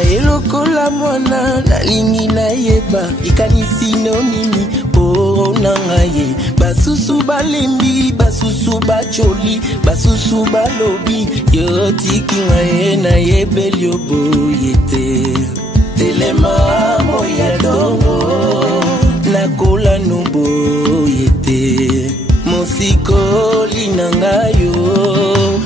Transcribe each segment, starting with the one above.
ye lokola mwana nalingi nayeba likanisi no nini o nanga ye basusu balembi basusu bacholi basusu balobi yo tiki ngaye nayebeli yo boye te telema moya dongo nakola no boye te mosikoli nanga yo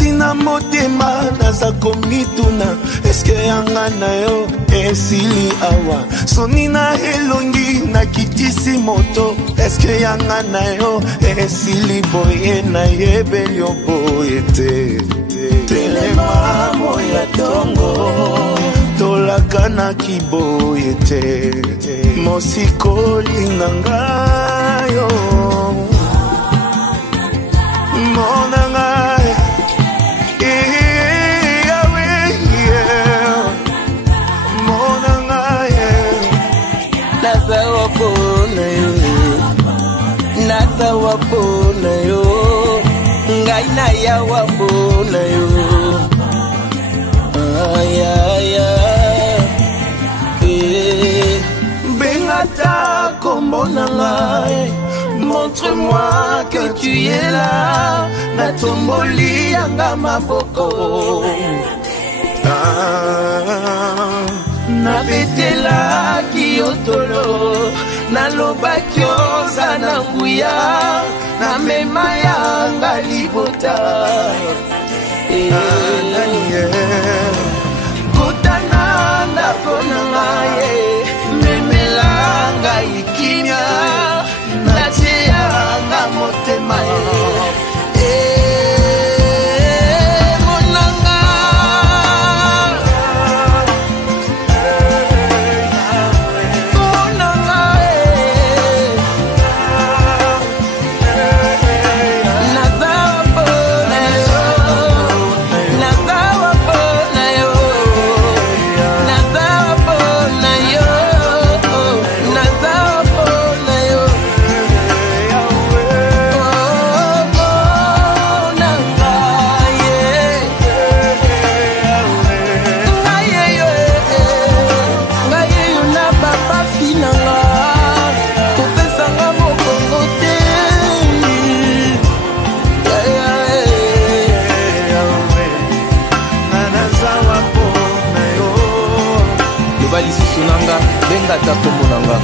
Sina motema naza komituna eske yanga na yo esili awa soni na elongi na kitisi moto eske yanga na yo esili boye na yebeli yo boye te telema moya tongo tolaka na kiboye te mosikoli nanga yo monanga wapona yo ngai na ya wapona yo bengata kombona ngai montre-moi que tu es là natomboli yanga maboko nabetela kiotolo nalobaki oza na nguya namema yanga libota kotana ndako na ngai memelanga ikimia nateyanga motema bengata komonanga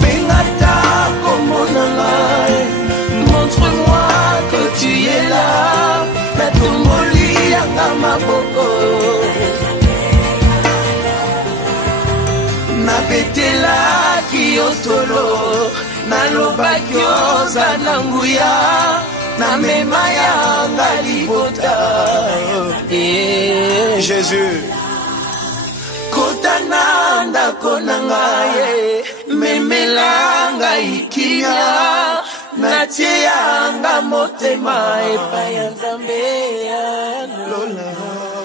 bengata komonanga montre-moi que tu es là natomboli yanga maboko nabetelaki yotolo nalobaki oza na nguya namema yanga libota Jésus kotana ndako na ngai memelanga ikia natie yanga motema epai ya Nzambe lola